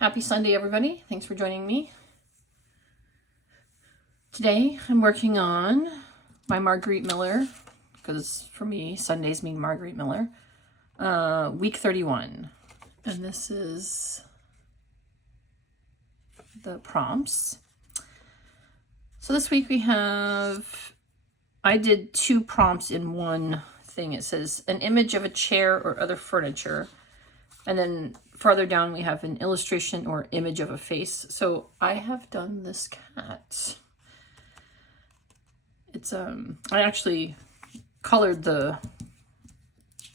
Happy Sunday, everybody. Thanks for joining me. Today, I'm working on my Margarete Miller, because for me, Sundays mean Margarete Miller, week 31. And this is the prompts. So this week we have, I did 2 prompts in one thing. It says an image of a chair or other furniture. And then farther down we have an illustration or image of a face. So I have done this cat. It's I actually colored the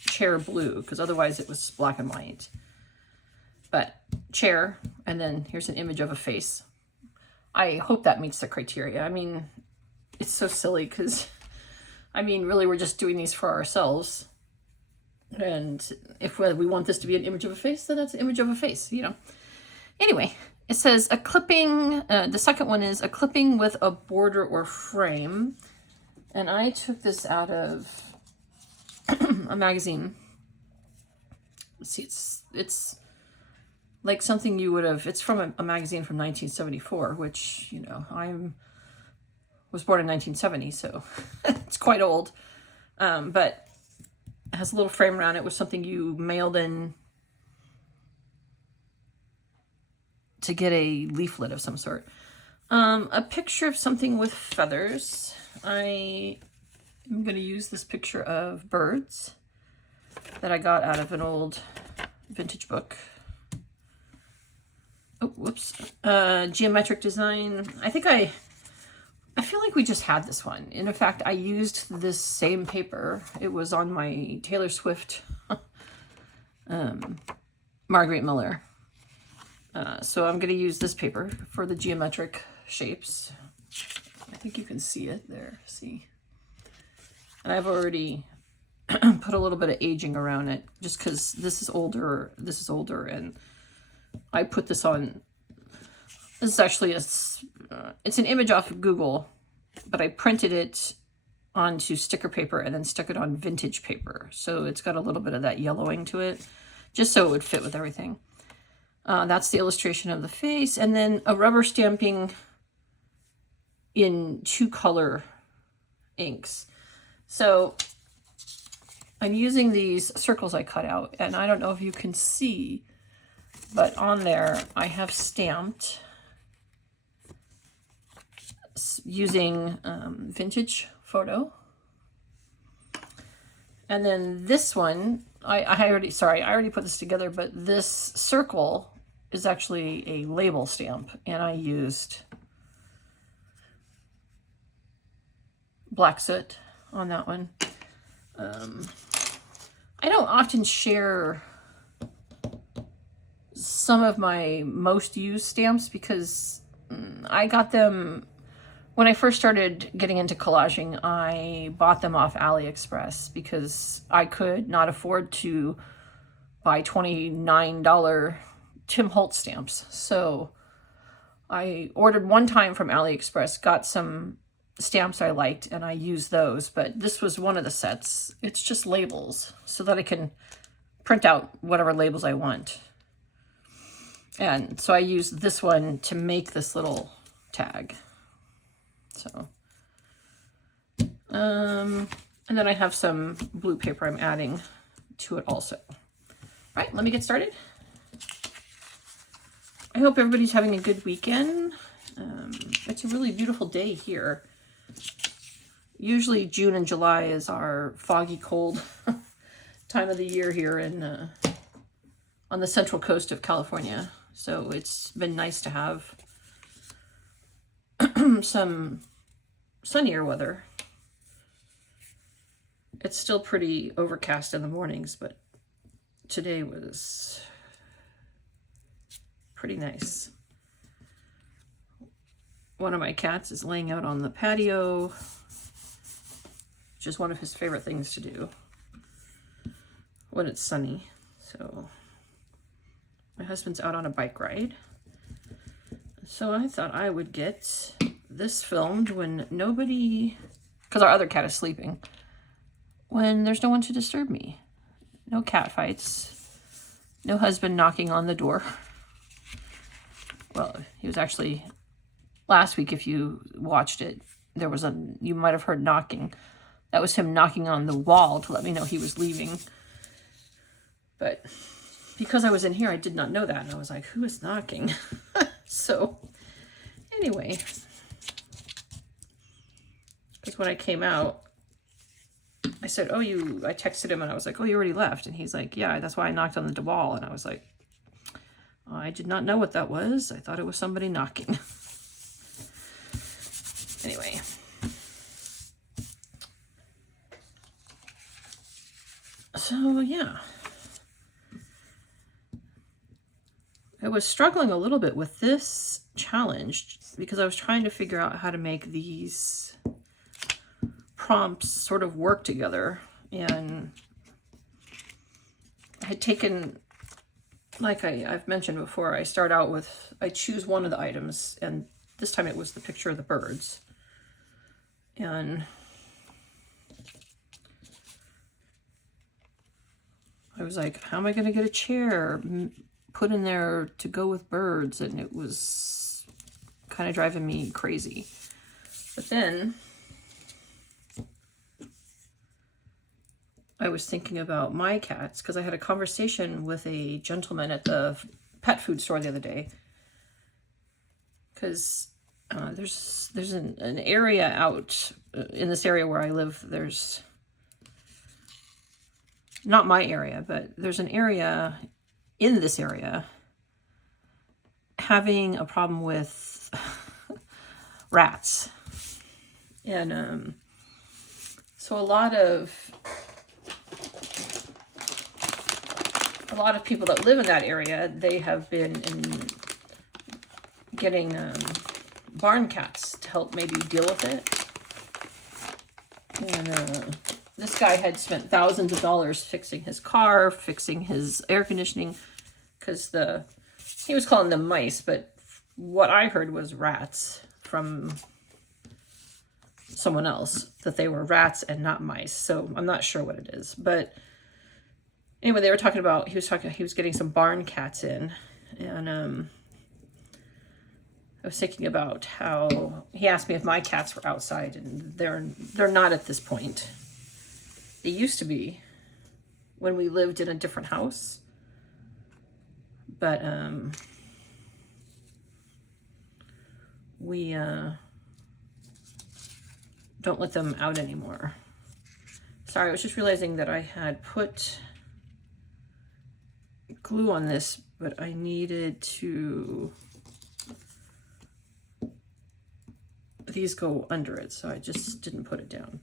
chair blue because otherwise it was black and white. But chair, and then here's an image of a face. I hope that meets the criteria. I mean, it's so silly because, I mean, really we're just doing these for ourselves. And if we want this to be an image of a face, then that's an image of a face, you know. Anyway, it says a clipping, the second one is a clipping with a border or frame. And I took this out of a magazine. Let's see, it's like something you would have, it's from a magazine from 1974, which, you know, was born in 1970, so it's quite old. But it has a little frame around it with something you mailed in to get a leaflet of some sort. A picture of something with feathers. I am going to use this picture of birds that I got out of an old vintage book. Oh, whoops. Geometric design. I feel like we just had this one. In fact, I used this same paper. It was on my Taylor Swift Margarete Miller. So I'm going to use this paper for the geometric shapes. I think you can see it there. See? And I've already put a little bit of aging around it just because this is older, and I put this on. This is actually it's an image off of Google, but I printed it onto sticker paper and then stuck it on vintage paper. So it's got a little bit of that yellowing to it, just so it would fit with everything. That's the illustration of the face, and then a rubber stamping in 2 color inks. So I'm using these circles I cut out, and I don't know if you can see, but on there I have stamped using vintage photo. And then this one, I already put this together, but this circle is actually a label stamp, and I used black soot on that one. I don't often share some of my most used stamps because I got them when I first started getting into collaging. I bought them off AliExpress because I could not afford to buy $29 Tim Holtz stamps. So I ordered one time from AliExpress, got some stamps I liked, and I used those. But this was one of the sets. It's just labels so that I can print out whatever labels I want. And so I used this one to make this little tag. So, and then I have some blue paper I'm adding to it also. All right, let me get started. I hope everybody's having a good weekend. It's a really beautiful day here. Usually June and July is our foggy, cold time of the year here in on the central coast of California. So it's been nice to have some sunnier weather. It's still pretty overcast in the mornings, but today was pretty nice. One of my cats is laying out on the patio, which is one of his favorite things to do when it's sunny. So my husband's out on a bike ride. So I thought I would get this filmed when nobody, because our other cat is sleeping, when there's no one to disturb me. No cat fights, no husband knocking on the door. well, he was actually, last week, if you watched it, there was you might have heard knocking. That was him knocking on the wall to let me know he was leaving. But because I was in here, I did not know that. And I was like, who is knocking? So anyway, because when I came out, I said, oh, I texted him and I was like, oh, you already left. And he's like, yeah, that's why I knocked on the wall. And I was like, I did not know what that was. I thought it was somebody knocking. Anyway. So, yeah. I was struggling a little bit with this challenge because I was trying to figure out how to make these prompts sort of work together. And I had taken, like I've mentioned before, I start out with, I choose one of the items, and this time it was the picture of the birds. And I was like, how am I going to get a chair put in there to go with birds? And it was kind of driving me crazy. But then I was thinking about my cats, because I had a conversation with a gentleman at the pet food store the other day. Because there's an area out in this area where I live. There's not my area, but there's an area in this area having a problem with rats. And so a lot of people that live in that area, they have been getting barn cats to help maybe deal with it. And this guy had spent thousands of dollars fixing his car, fixing his air conditioning, because he was calling them mice, but what I heard was rats from someone else, that they were rats and not mice. So I'm not sure what it is. But anyway, they were talking about, he was getting some barn cats in, and I was thinking about how he asked me if my cats were outside, and they're not at this point. They used to be when we lived in a different house, but we don't let them out anymore. Sorry, I was just realizing that I had put glue on this, but I needed to, these go under it, so I just didn't put it down.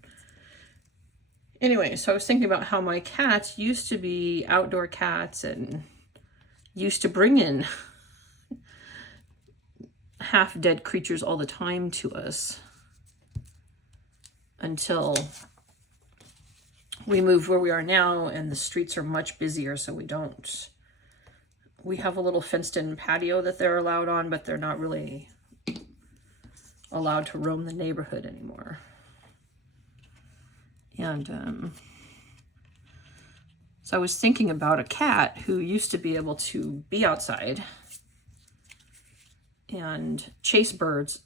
Anyway, so I was thinking about how my cats used to be outdoor cats and used to bring in half-dead creatures all the time to us until we moved where we are now, and the streets are much busier, so we have a little fenced-in patio that they're allowed on, but they're not really allowed to roam the neighborhood anymore. And so I was thinking about a cat who used to be able to be outside and chase birds,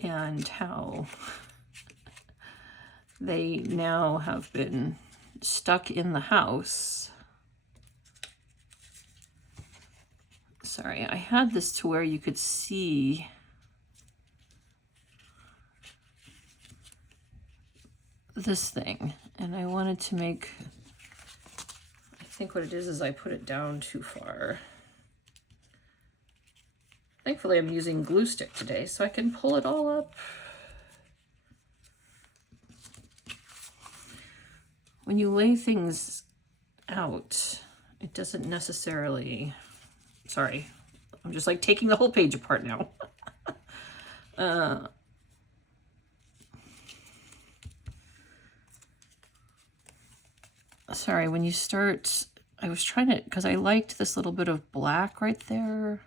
and how they now have been stuck in the house. Sorry, I had this to where you could see this thing, and I wanted to make, I think what it is I put it down too far. Thankfully I'm using glue stick today, so I can pull it all up. When you lay things out, it doesn't necessarily, sorry, I'm just like taking the whole page apart now. Sorry, when you start, I was trying to, because I liked this little bit of black right there.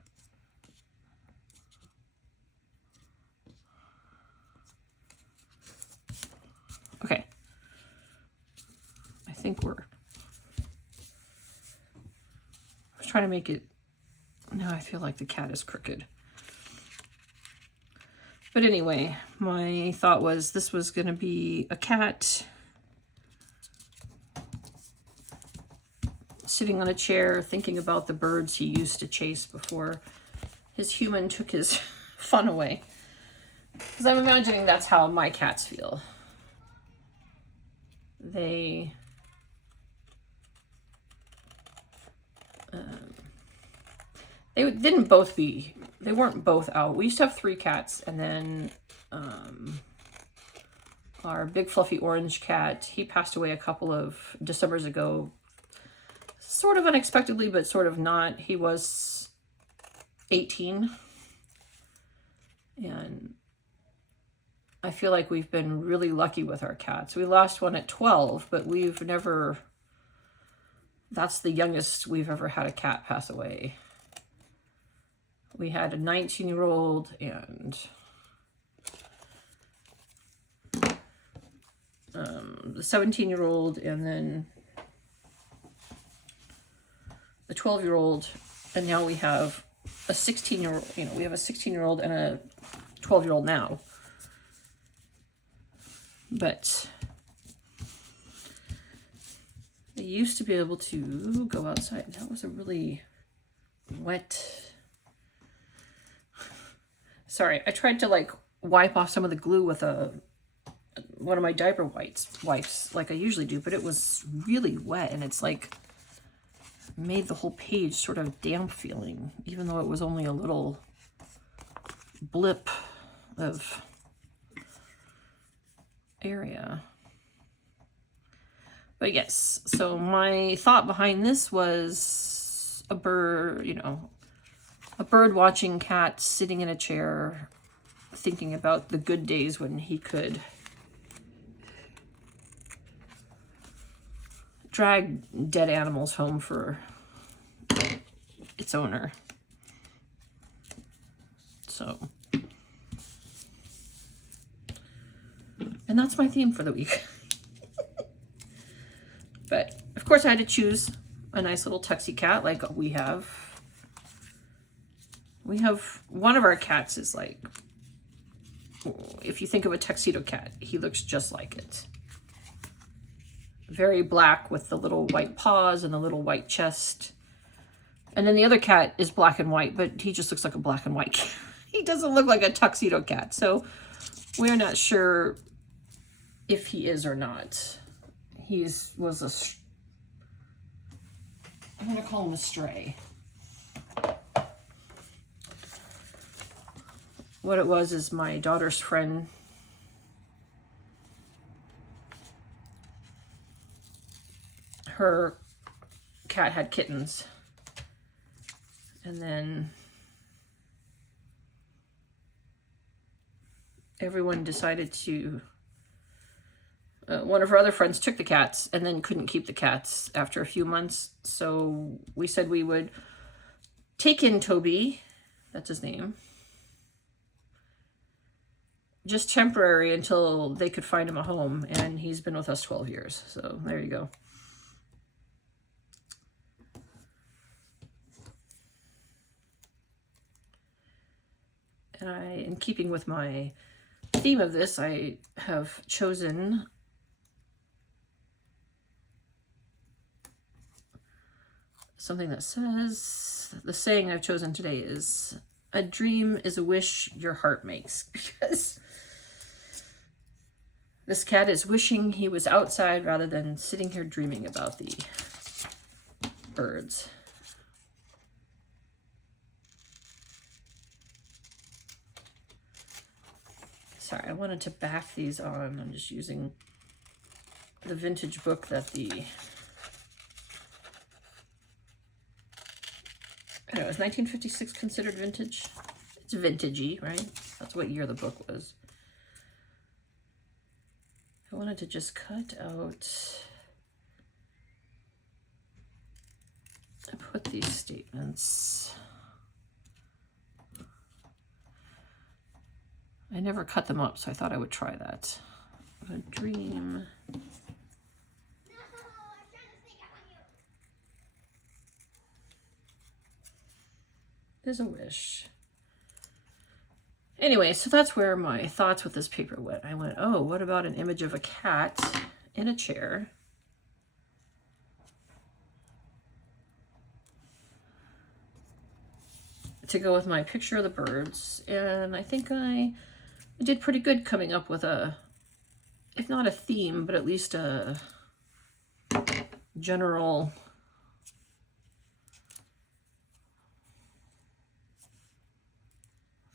Okay. I think I was trying to make it, now I feel like the cat is crooked. But anyway, my thought was this was going to be a cat sitting on a chair thinking about the birds he used to chase before his human took his fun away. Because I'm imagining that's how my cats feel. They they weren't both out. We used to have 3 cats, and then our big fluffy orange cat, he passed away a couple of Decembers ago, sort of unexpectedly, but sort of not. He was 18, and I feel like we've been really lucky with our cats. We lost one at 12, but we've never, that's the youngest we've ever had a cat pass away. We had a 19-year-old and the 17-year-old, and then the 12-year-old, and now we have a 16-year-old, you know, we have a 16-year-old and a 12-year-old now. But they used to be able to go outside. That was a really wet... Sorry, I tried to like wipe off some of the glue with one of my diaper wipes like I usually do, but it was really wet, and it's like made the whole page sort of damp feeling, even though it was only a little blip of area. But yes, so my thought behind this was a bird, you know, a bird watching cat sitting in a chair thinking about the good days when he could drag dead animals home for its owner. So, and that's my theme for the week. But of course I had to choose a nice little tuxie cat like we have. We have one of our cats is like, if you think of a tuxedo cat, he looks just like it. Very black with the little white paws and the little white chest. And then the other cat is black and white, but he just looks like a black and white cat. He doesn't look like a tuxedo cat. So we're not sure if he is or not. I'm going to call him a stray. What it was is my daughter's friend her cat had kittens, and then everyone decided to one of her other friends took the cats and then couldn't keep the cats after a few months, so we said we would take in Toby, that's his name, just temporary until they could find him a home, and he's been with us 12 years. So there you go. And in keeping with my theme of this, I have chosen something that says, the saying I've chosen today is, a dream is a wish your heart makes, because this cat is wishing he was outside rather than sitting here dreaming about the birds. Sorry, I wanted to back these on. I'm just using the vintage book that I don't know, is 1956 considered vintage? It's vintagey, right? That's what year the book was. I wanted to just cut out and put these statements. I never cut them up, so I thought I would try that. A dream. is a wish. Anyway, so that's where my thoughts with this paper went. I went, oh, what about an image of a cat in a chair? To go with my picture of the birds. And I think I did pretty good coming up with a, if not a theme, but at least a general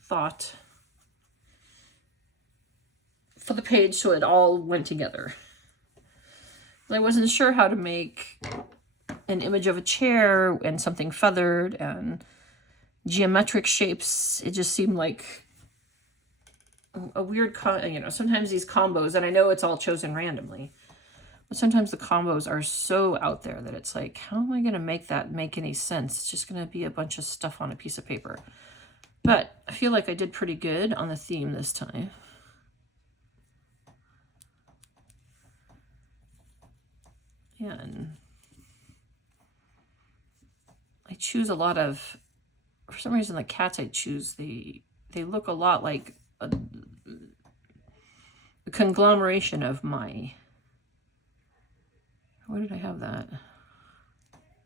thought for the page so it all went together. I wasn't sure how to make an image of a chair and something feathered and geometric shapes. It just seemed like a weird, you know, sometimes these combos, and I know it's all chosen randomly, but sometimes the combos are so out there that it's like, how am I going to make that make any sense? It's just going to be a bunch of stuff on a piece of paper. But I feel like I did pretty good on the theme this time. And I choose a lot of, for some reason, the cats I choose, they look a lot like a conglomeration of my, where did I have that?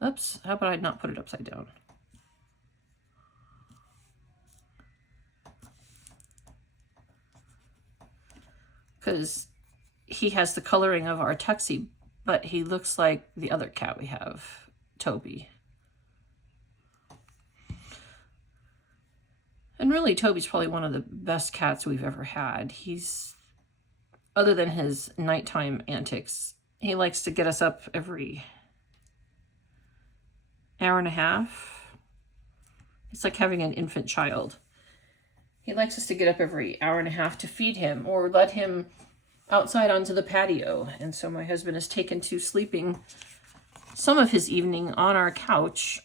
Oops, how about I not put it upside down? Because he has the coloring of our tuxie, but he looks like the other cat we have, Toby. And really, Toby's probably one of the best cats we've ever had. He's, other than his nighttime antics, he likes to get us up every hour and a half. It's like having an infant child. He likes us to get up every hour and a half to feed him or let him outside onto the patio. And so my husband has taken to sleeping some of his evening on our couch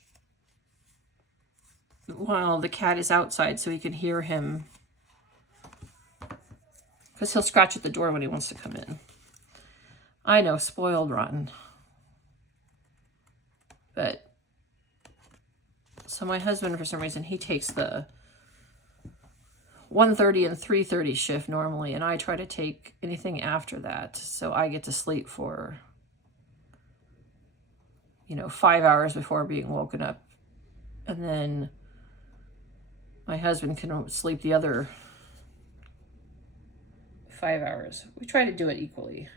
while the cat is outside so he can hear him, because he'll scratch at the door when he wants to come in. I know, spoiled rotten. But so my husband, for some reason, he takes the 1:30 and 3:30 shift normally, and I try to take anything after that, so I get to sleep for, you know, 5 hours before being woken up, and then my husband can sleep the other 5 hours. We try to do it equally,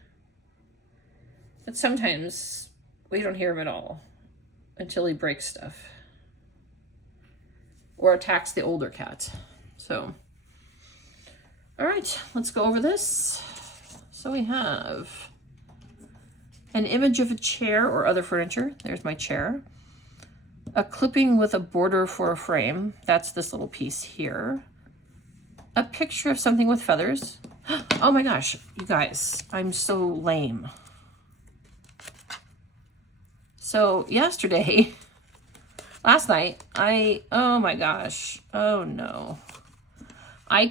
but sometimes we don't hear him at all until he breaks stuff or attacks the older cat. So all right, let's go over this. So we have an image of a chair or other furniture. There's my chair. A clipping with a border for a frame. That's this little piece here. A picture of something with feathers. Oh my gosh, you guys, I'm so lame. So yesterday, last night, oh my gosh, oh no. I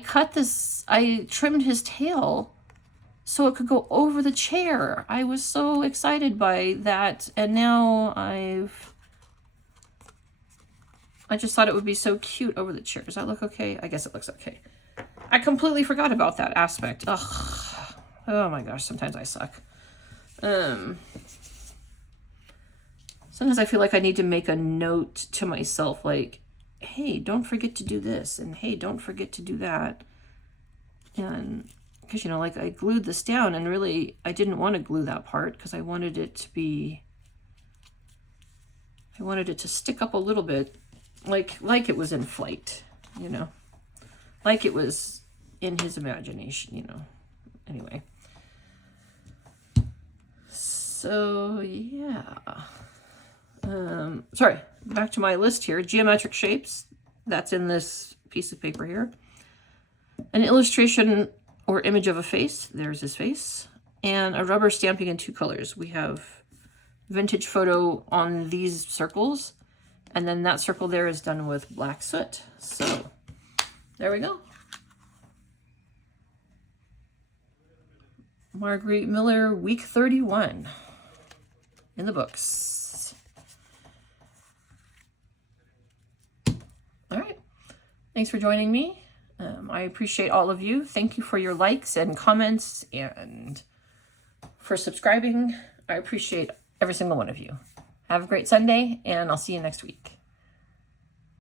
trimmed his tail so it could go over the chair. I was so excited by that. And now I just thought it would be so cute over the chair. Does that look okay? I guess it looks okay. I completely forgot about that aspect. Ugh. Oh my gosh, sometimes I suck. Sometimes I feel like I need to make a note to myself, like, hey, don't forget to do this, and hey, don't forget to do that. And because, you know, like I glued this down, and really I didn't want to glue that part because I wanted it to stick up a little bit, like it was in flight, you know, like it was in his imagination, you know. Anyway, so yeah. Sorry, back to my list here. Geometric shapes, that's in this piece of paper here. An illustration or image of a face, there's his face. And a rubber stamping in 2 colors. We have vintage photo on these circles, and then that circle there is done with black soot. So there we go. Margarete Miller, week 31 in the books. All right. Thanks for joining me. I appreciate all of you. Thank you for your likes and comments and for subscribing. I appreciate every single one of you. Have a great Sunday, and I'll see you next week.